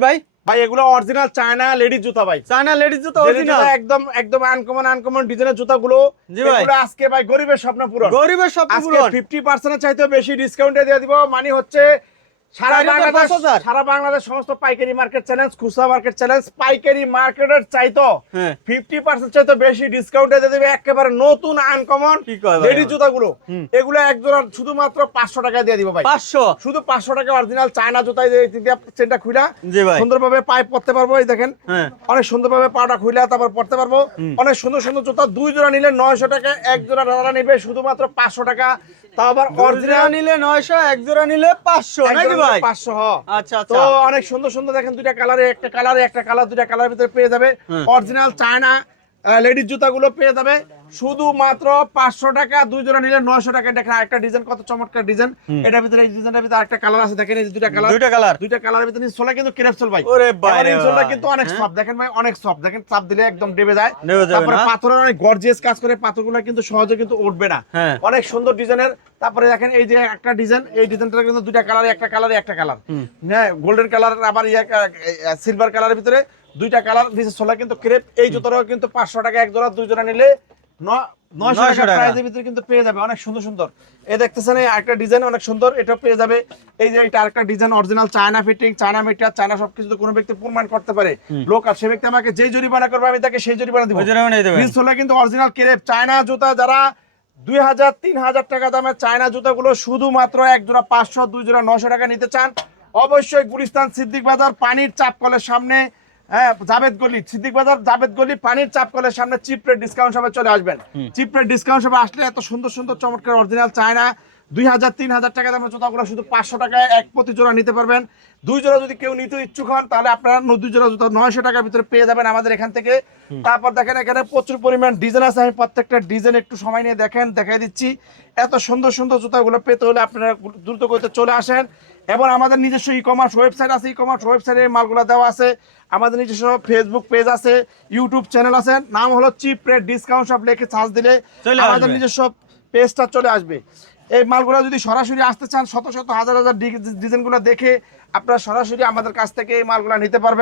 ভাই ভাই এগুলো অরিজিনাল চায়না লেডিস জুতা ভাই, চায়না লেডিস জুতা অরিজিনাল একদম একদম আনকমন ডিজাইনের জুতাগুলো। এগুলো আজকে ভাই গরিবের স্বপ্ন পূরণ, গরিবের স্বপ্ন আজকে পূরণ। 50% এর চাইতে বেশি ডিসকাউন্টে দিয়ে দিব। মানে হচ্ছে সারা বাংলাদেশ সমস্ত পাইকারি মার্কেট চ্যালেঞ্জ, খুচরা মার্কেট চ্যালেঞ্জ, পাইকারি মার্কেটের চাইতো 50% চাইতে বেশি ডিসকাউন্টে দিয়ে দিবে একেবারে নতুন আনকমন লেডিস জুতাগুলো। এগুলো এক জোড়া শুধুমাত্র 500 টাকা দিয়ে দিব ভাই। 500, শুধু 500 টাকা অরিজিনাল চায়না জুতাই চেনটা খুইলা সুন্দরভাবে পায়ে পরতে পারবো। এই দেখেন অনেক সুন্দরভাবে পাটা খুইলা তারপর পরতে পারবো। অনেক সুন্দর সুন্দর জুতা, 2 জোড়া নিলে 900 টাকা, এক জোড়া দাদা নিবে শুধুমাত্র 500 টাকা। তাও আবার অরিজিনাল নিলে 900, এক জোড়া নিলে 500 নাকি ভাই? 500। আচ্ছা তো অনেক সুন্দর সুন্দর দেখেন, দুইটা কালারে, একটা কালার, দুইটা কালারের ভিতরে পেয়ে যাবে অরিজিনাল চায়না লেডিস জুতাগুলো পেয়ে যাবে শুধুমাত্র 500 টাকা। 2 জোড়া নিলে 900 টাকা। দেখেন আরেকটা ডিজাইন, কত চমৎকার ডিজাইন। এটার ভিতরে, এই ডিজাইনটার ভিতরে আরেকটা কালার আছে, দেখেন এই দুইটা কালারের ভিতরে সোলা কিন্তু ক্রেপসোল ভাই। ওরে ভাই রে সোলা কিন্তু অনেক সফট, দেখেন ভাই অনেক সফট, দেখেন চাপ দিলে একদম ডেবে যায়। তারপরে পাথরের অনেক গর্জিয়াস কাজ করে, পাথরগুলো কিন্তু সহজে কিন্তু উঠবে না, অনেক সুন্দর ডিজাইনের। তারপরে দেখেন এই যে একটা ডিজাইন, এই ডিজাইনটা কিন্তু দুইটা কালার, একটা কালার হ্যাঁ, গোল্ডেন কালার আবার সিলভার কালারের ভিতরে দুইটা কালার দিয়েছে সোলা কিন্তু ক্রেপ। এই জুতোটাও কিন্তু 500 টাকা এক জোড়া, 2 জোড়া নিলে 900 টাকা প্রাইসের ভিতরে কিন্তু পেয়ে যাবে। অনেক সুন্দর সুন্দর এই দেখতেছেন, এই আরেকটা ডিজাইন অনেক সুন্দর, এটা পেয়ে যাবে। এই যে এটা আরেকটা design, original China fitting, China material, China সবকিছু কোনো ব্যক্তি প্রমাণ করতে পারে লোক, আর সে ব্যক্তি আমাকে যেই জরিমানা করবে আমি তাকে সেই জরিমানা দিব। সোলা কিন্তু অরিজিনাল ক্রেপ চায়না জুতা, যারা 2000-3000 টাকা দামের চায়না জুতাগুলো শুধুমাত্র এক জোড়া 500, 2 জোড়া 900 টাকা নিতে চান, অবশ্যই গুলিস্তান সিদ্দিক বাজার পানির চাপ কলের সামনে, জাবেদ গলি, সিদ্দিক বাজার জাবেদ গলি পানির চাপ কলের সামনে চিপ রেট ডিসকাউন্ট সবে চলে আসবেন। চিপ রেট ডিসকাউন্ট সবে আসলে এত সুন্দর সুন্দর চমৎকার অরিজিনাল চায়না 2000-3000 টাকা দামের জুতাগুলো শুধু 500 টাকায় এক প্রতি জোড়া নিতে পারবেন। 2 জোড়া যদি কেউ নিতে ইচ্ছুক হন তাহলে আপনারা 2 জোড়া জুতা 900 টাকার ভিতরে পেয়ে যাবেন আমাদের এখান থেকে। তারপর দেখেন এখানে প্রচুর পরিমাণ ডিজাইন আছে, আমি প্রত্যেকটা ডিজাইন একটু সময় নিয়ে দেখাই দিচ্ছি। এত সুন্দর সুন্দর জুতাগুলো পেতে হলে আপনারা দ্রুত করতে চলে আসেন। এবং আমাদের নিজস্ব ই-কমার্স ওয়েবসাইট আছে, ই-কমার্স ওয়েবসাইটে মালগুলো দেওয়া আছে। আমাদের নিজস্ব ফেসবুক পেজ আছে, ইউটিউব চ্যানেল আছে, নাম হলো চিপ রেট ডিসকাউন্ট সব লিখে সার্চ দিলে আমাদের নিজস্ব পেজটা চলে আসবে। এই মালগুলো যদি সরাসরি আসতে চান, শত শত হাজার হাজার ডিজাইনগুলো দেখে আপনারা সরাসরি আমাদের কাছ থেকে এই মালগুলো নিতে পারবেন।